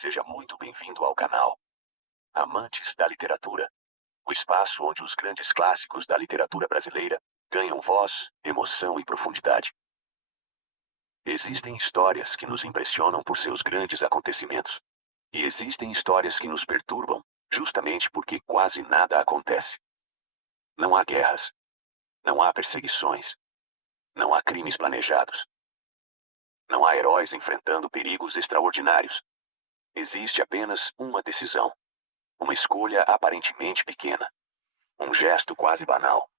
Seja muito bem-vindo ao canal Amantes da Literatura, o espaço onde os grandes clássicos da literatura brasileira ganham voz, emoção e profundidade. Existem histórias que nos impressionam por seus grandes acontecimentos. E existem histórias que nos perturbam, justamente porque quase nada acontece. Não há guerras. Não há perseguições. Não há crimes planejados. Não há heróis enfrentando perigos extraordinários. Existe apenas uma decisão. Uma escolha aparentemente pequena. Um gesto quase banal.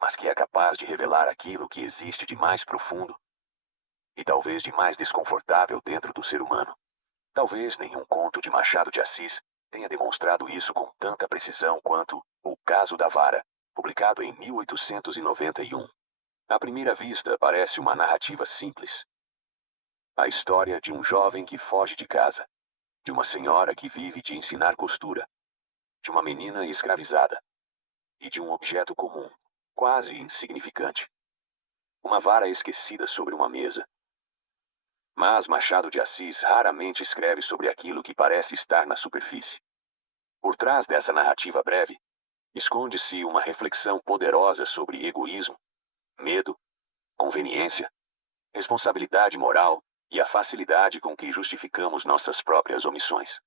Mas que é capaz de revelar aquilo que existe de mais profundo e talvez de mais desconfortável dentro do ser humano. Talvez nenhum conto de Machado de Assis tenha demonstrado isso com tanta precisão quanto O Caso da Vara, publicado em 1891. À primeira vista, parece uma narrativa simples. A história de um jovem que foge de casa, de uma senhora que vive de ensinar costura, de uma menina escravizada e de um objeto comum, quase insignificante. Uma vara esquecida sobre uma mesa. Mas Machado de Assis raramente escreve sobre aquilo que parece estar na superfície. Por trás dessa narrativa breve, esconde-se uma reflexão poderosa sobre egoísmo, medo, conveniência, responsabilidade moral e a facilidade com que justificamos nossas próprias omissões.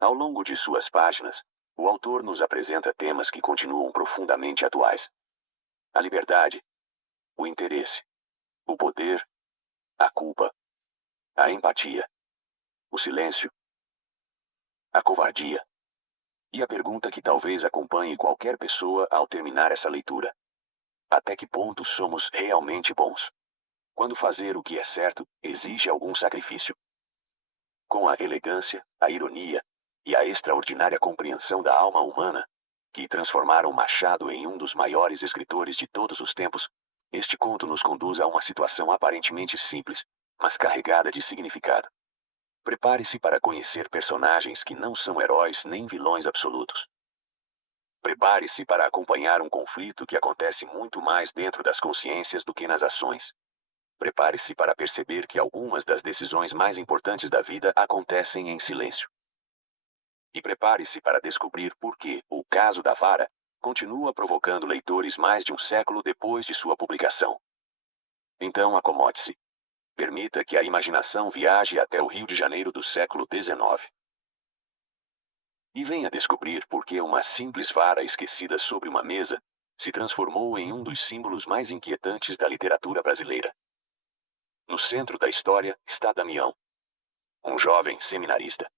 Ao longo de suas páginas, o autor nos apresenta temas que continuam profundamente atuais. A liberdade, o interesse, o poder, a culpa, a empatia, o silêncio, a covardia. E a pergunta que talvez acompanhe qualquer pessoa ao terminar essa leitura: até que ponto somos realmente bons? Quando fazer o que é certo exige algum sacrifício. Com a elegância, a ironia e a extraordinária compreensão da alma humana, que transformaram Machado em um dos maiores escritores de todos os tempos, este conto nos conduz a uma situação aparentemente simples, mas carregada de significado. Prepare-se para conhecer personagens que não são heróis nem vilões absolutos. Prepare-se para acompanhar um conflito que acontece muito mais dentro das consciências do que nas ações. Prepare-se para perceber que algumas das decisões mais importantes da vida acontecem em silêncio. E prepare-se para descobrir por que O Caso da Vara continua provocando leitores mais de um século depois de sua publicação. Então acomode-se. Permita que a imaginação viaje até o Rio de Janeiro do século XIX. E venha descobrir por que uma simples vara esquecida sobre uma mesa se transformou em um dos símbolos mais inquietantes da literatura brasileira. No centro da história está Damião, um jovem seminarista.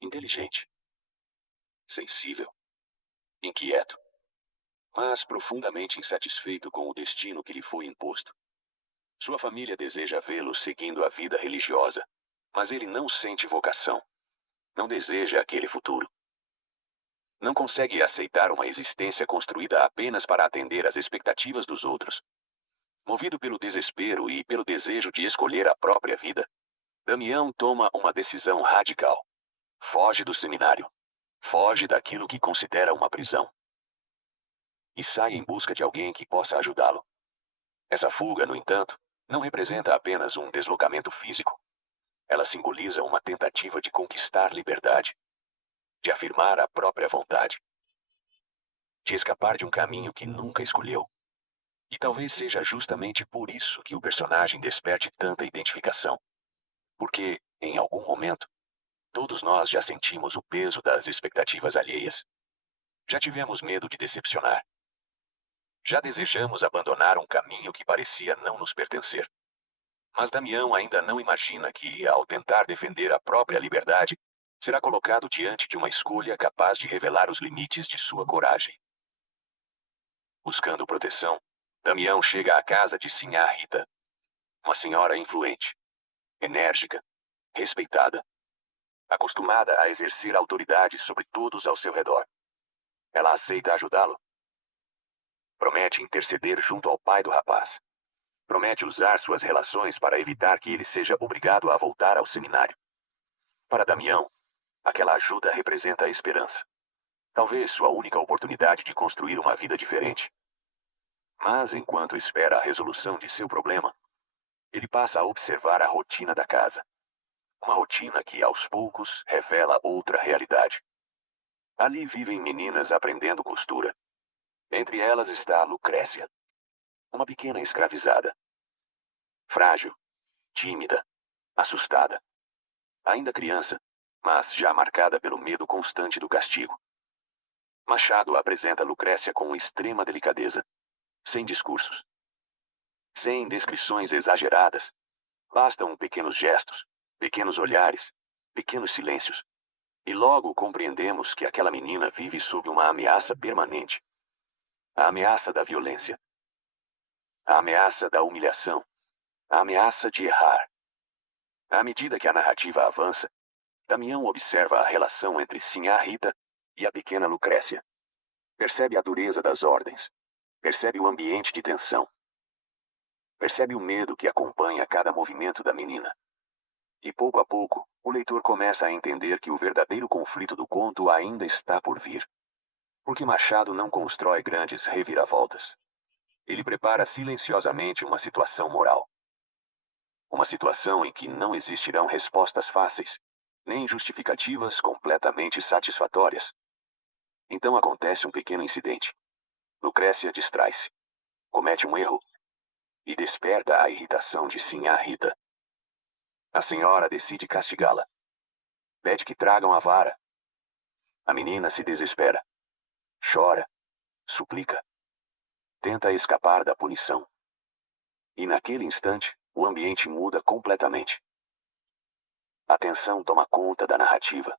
Inteligente, sensível, inquieto, mas profundamente insatisfeito com o destino que lhe foi imposto. Sua família deseja vê-lo seguindo a vida religiosa, mas ele não sente vocação. Não deseja aquele futuro. Não consegue aceitar uma existência construída apenas para atender às expectativas dos outros. Movido pelo desespero e pelo desejo de escolher a própria vida, Damião toma uma decisão radical. Foge do seminário. Foge daquilo que considera uma prisão. E sai em busca de alguém que possa ajudá-lo. Essa fuga, no entanto, não representa apenas um deslocamento físico. Ela simboliza uma tentativa de conquistar liberdade, de afirmar a própria vontade, de escapar de um caminho que nunca escolheu. E talvez seja justamente por isso que o personagem desperte tanta identificação. Porque, em algum momento, todos nós já sentimos o peso das expectativas alheias. Já tivemos medo de decepcionar. Já desejamos abandonar um caminho que parecia não nos pertencer. Mas Damião ainda não imagina que, ao tentar defender a própria liberdade, será colocado diante de uma escolha capaz de revelar os limites de sua coragem. Buscando proteção, Damião chega à casa de Sinhá Rita, uma senhora influente, enérgica, respeitada, acostumada a exercer autoridade sobre todos ao seu redor. Ela aceita ajudá-lo. Promete interceder junto ao pai do rapaz. Promete usar suas relações para evitar que ele seja obrigado a voltar ao seminário. Para Damião, aquela ajuda representa a esperança. Talvez sua única oportunidade de construir uma vida diferente. Mas enquanto espera a resolução de seu problema, ele passa a observar a rotina da casa. Uma rotina que, aos poucos, revela outra realidade. Ali vivem meninas aprendendo costura. Entre elas está Lucrécia, uma pequena escravizada. Frágil, tímida, assustada. Ainda criança, mas já marcada pelo medo constante do castigo. Machado apresenta Lucrécia com extrema delicadeza, sem discursos, sem descrições exageradas. Bastam pequenos gestos, pequenos olhares, pequenos silêncios. E logo compreendemos que aquela menina vive sob uma ameaça permanente. A ameaça da violência. A ameaça da humilhação. A ameaça de errar. À medida que a narrativa avança, Damião observa a relação entre Sinhá Rita e a pequena Lucrécia. Percebe a dureza das ordens. Percebe o ambiente de tensão. Percebe o medo que acompanha cada movimento da menina. E pouco a pouco, o leitor começa a entender que o verdadeiro conflito do conto ainda está por vir. Porque Machado não constrói grandes reviravoltas. Ele prepara silenciosamente uma situação moral. Uma situação em que não existirão respostas fáceis, nem justificativas completamente satisfatórias. Então acontece um pequeno incidente. Lucrécia distrai-se, comete um erro e desperta a irritação de Sinhá Rita. A senhora decide castigá-la. Pede que tragam a vara. A menina se desespera. Chora. Suplica. Tenta escapar da punição. E naquele instante, o ambiente muda completamente. A tensão toma conta da narrativa.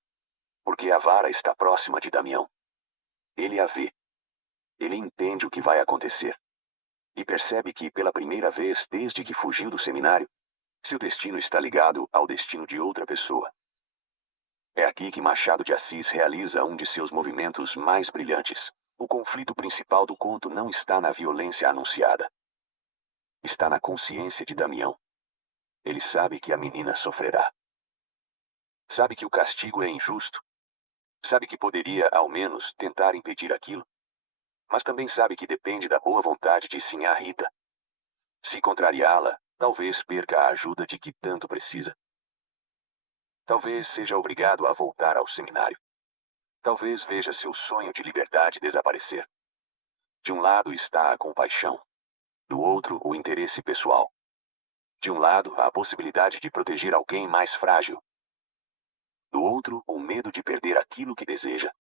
Porque a vara está próxima de Damião. Ele a vê. Ele entende o que vai acontecer. E percebe que, pela primeira vez desde que fugiu do seminário, seu destino está ligado ao destino de outra pessoa. É aqui que Machado de Assis realiza um de seus movimentos mais brilhantes. O conflito principal do conto não está na violência anunciada. Está na consciência de Damião. Ele sabe que a menina sofrerá. Sabe que o castigo é injusto. Sabe que poderia, ao menos, tentar impedir aquilo. Mas também sabe que depende da boa vontade de Sinhá Rita. Se contrariá-la, talvez perca a ajuda de que tanto precisa. Talvez seja obrigado a voltar ao seminário. Talvez veja seu sonho de liberdade desaparecer. De um lado está a compaixão. Do outro, o interesse pessoal. De um lado, a possibilidade de proteger alguém mais frágil. Do outro, o medo de perder aquilo que deseja.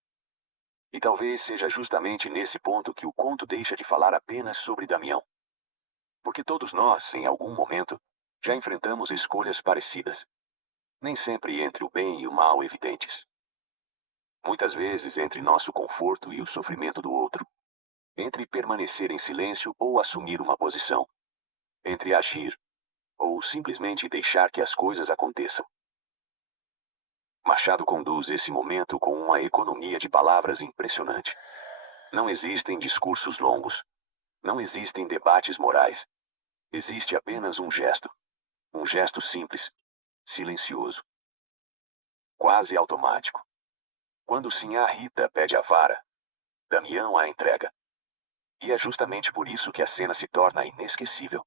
E talvez seja justamente nesse ponto que o conto deixa de falar apenas sobre Damião. Porque todos nós, em algum momento, já enfrentamos escolhas parecidas. Nem sempre entre o bem e o mal evidentes. Muitas vezes entre nosso conforto e o sofrimento do outro. Entre permanecer em silêncio ou assumir uma posição. Entre agir ou simplesmente deixar que as coisas aconteçam. Machado conduz esse momento com uma economia de palavras impressionante. Não existem discursos longos. Não existem debates morais. Existe apenas um gesto. Um gesto simples, silencioso, quase automático. Quando Sinhá Rita pede a vara, Damião a entrega. E é justamente por isso que a cena se torna inesquecível.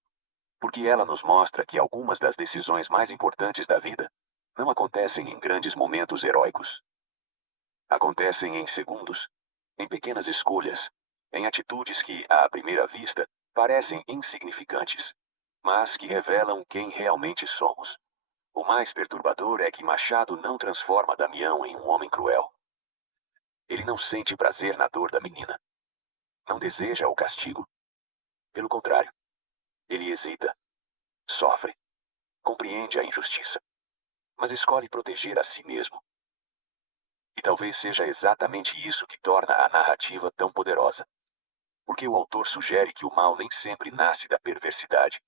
Porque ela nos mostra que algumas das decisões mais importantes da vida não acontecem em grandes momentos heróicos. Acontecem em segundos, em pequenas escolhas, em atitudes que, à primeira vista, parecem insignificantes, mas que revelam quem realmente somos. O mais perturbador é que Machado não transforma Damião em um homem cruel. Ele não sente prazer na dor da menina. Não deseja o castigo. Pelo contrário, ele hesita, sofre, compreende a injustiça, mas escolhe proteger a si mesmo. E talvez seja exatamente isso que torna a narrativa tão poderosa. Porque o autor sugere que o mal nem sempre nasce da perversidade.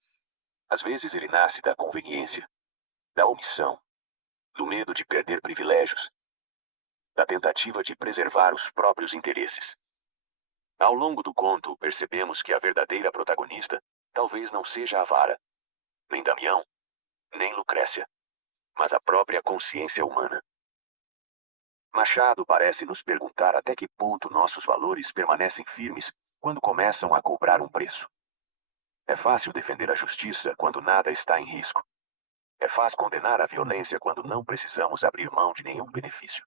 Às vezes ele nasce da conveniência, da omissão, do medo de perder privilégios, da tentativa de preservar os próprios interesses. Ao longo do conto, percebemos que a verdadeira protagonista talvez não seja a vara, nem Damião, nem Lucrécia, mas a própria consciência humana. Machado parece nos perguntar até que ponto nossos valores permanecem firmes quando começam a cobrar um preço. É fácil defender a justiça quando nada está em risco. É fácil condenar a violência quando não precisamos abrir mão de nenhum benefício.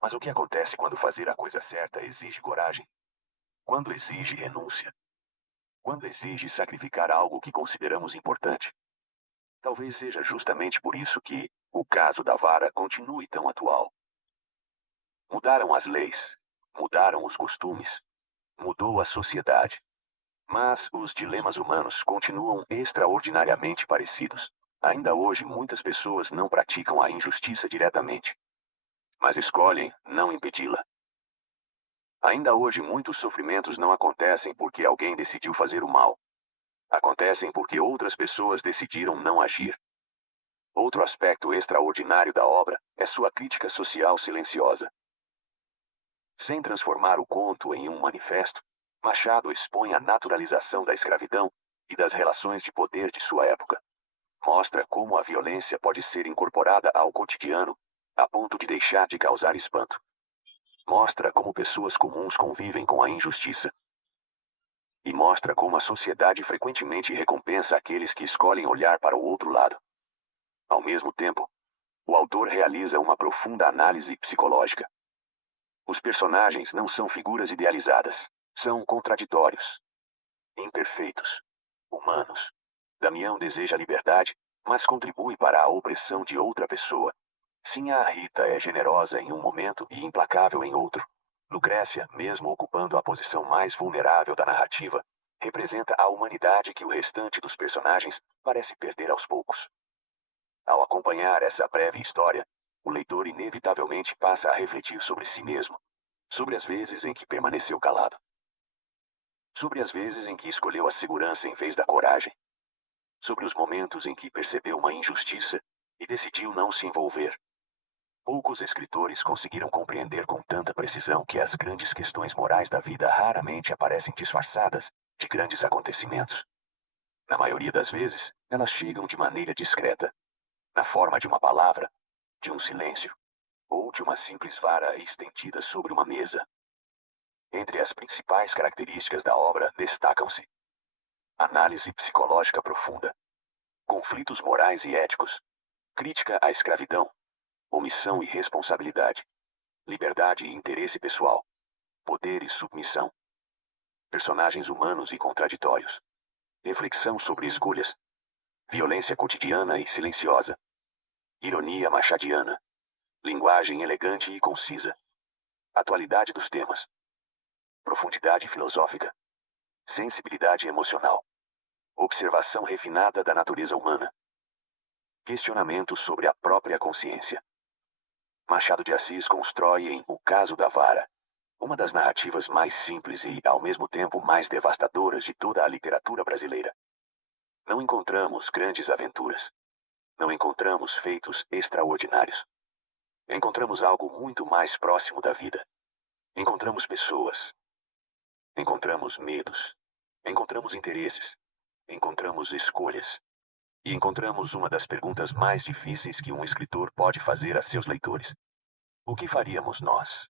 Mas o que acontece quando fazer a coisa certa exige coragem? Quando exige renúncia? Quando exige sacrificar algo que consideramos importante? Talvez seja justamente por isso que o caso da vara continue tão atual. Mudaram as leis, mudaram os costumes, mudou a sociedade. Mas os dilemas humanos continuam extraordinariamente parecidos. Ainda hoje muitas pessoas não praticam a injustiça diretamente, mas escolhem não impedi-la. Ainda hoje muitos sofrimentos não acontecem porque alguém decidiu fazer o mal. Acontecem porque outras pessoas decidiram não agir. Outro aspecto extraordinário da obra é sua crítica social silenciosa. Sem transformar o conto em um manifesto, Machado expõe a naturalização da escravidão e das relações de poder de sua época. Mostra como a violência pode ser incorporada ao cotidiano, a ponto de deixar de causar espanto. Mostra como pessoas comuns convivem com a injustiça. E mostra como a sociedade frequentemente recompensa aqueles que escolhem olhar para o outro lado. Ao mesmo tempo, o autor realiza uma profunda análise psicológica. Os personagens não são figuras idealizadas, são contraditórios, imperfeitos, humanos. Damião deseja liberdade, mas contribui para a opressão de outra pessoa. Sinhá Rita é generosa em um momento e implacável em outro. Lucrécia, mesmo ocupando a posição mais vulnerável da narrativa, representa a humanidade que o restante dos personagens parece perder aos poucos. Ao acompanhar essa breve história, o leitor inevitavelmente passa a refletir sobre si mesmo, sobre as vezes em que permaneceu calado, sobre as vezes em que escolheu a segurança em vez da coragem, sobre os momentos em que percebeu uma injustiça e decidiu não se envolver. Poucos escritores conseguiram compreender com tanta precisão que as grandes questões morais da vida raramente aparecem disfarçadas de grandes acontecimentos. Na maioria das vezes, elas chegam de maneira discreta, na forma de uma palavra, de um silêncio, ou de uma simples vara estendida sobre uma mesa. Entre as principais características da obra destacam-se análise psicológica profunda, conflitos morais e éticos, crítica à escravidão, omissão e responsabilidade, liberdade e interesse pessoal, poder e submissão, personagens humanos e contraditórios, reflexão sobre escolhas, violência cotidiana e silenciosa, ironia machadiana, linguagem elegante e concisa, atualidade dos temas, profundidade filosófica, sensibilidade emocional, observação refinada da natureza humana, questionamento sobre a própria consciência. Machado de Assis constrói em O Caso da Vara uma das narrativas mais simples e, ao mesmo tempo, mais devastadoras de toda a literatura brasileira. Não encontramos grandes aventuras. Não encontramos feitos extraordinários. Encontramos algo muito mais próximo da vida. Encontramos pessoas. Encontramos medos. Encontramos interesses. Encontramos escolhas. E encontramos uma das perguntas mais difíceis que um escritor pode fazer a seus leitores. O que faríamos nós?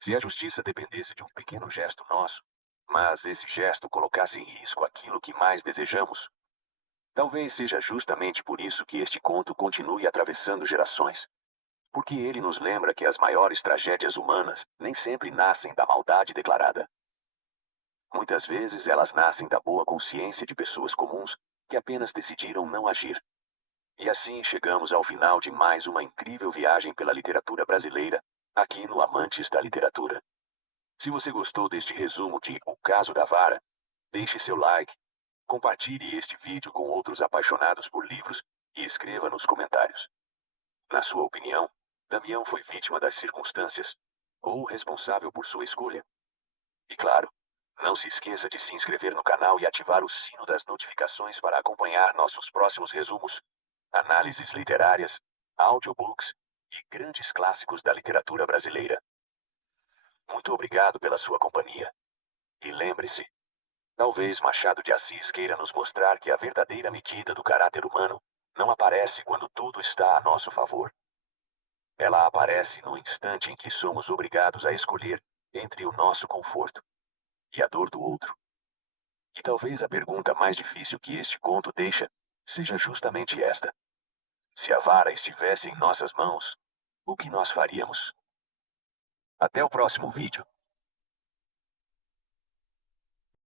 Se a justiça dependesse de um pequeno gesto nosso, mas esse gesto colocasse em risco aquilo que mais desejamos? Talvez seja justamente por isso que este conto continue atravessando gerações. Porque ele nos lembra que as maiores tragédias humanas nem sempre nascem da maldade declarada. Muitas vezes elas nascem da boa consciência de pessoas comuns que apenas decidiram não agir. E assim chegamos ao final de mais uma incrível viagem pela literatura brasileira, aqui no Amantes da Literatura. Se você gostou deste resumo de O Caso da Vara, deixe seu like, compartilhe este vídeo com outros apaixonados por livros e escreva nos comentários. Na sua opinião, Damião foi vítima das circunstâncias ou responsável por sua escolha? E claro, não se esqueça de se inscrever no canal e ativar o sino das notificações para acompanhar nossos próximos resumos, análises literárias, audiobooks e grandes clássicos da literatura brasileira. Muito obrigado pela sua companhia. E lembre-se, talvez Machado de Assis queira nos mostrar que a verdadeira medida do caráter humano não aparece quando tudo está a nosso favor. Ela aparece no instante em que somos obrigados a escolher entre o nosso conforto e a dor do outro. E talvez a pergunta mais difícil que este conto deixa seja justamente esta: Se a vara estivesse em nossas mãos, o que nós faríamos? Até o próximo vídeo.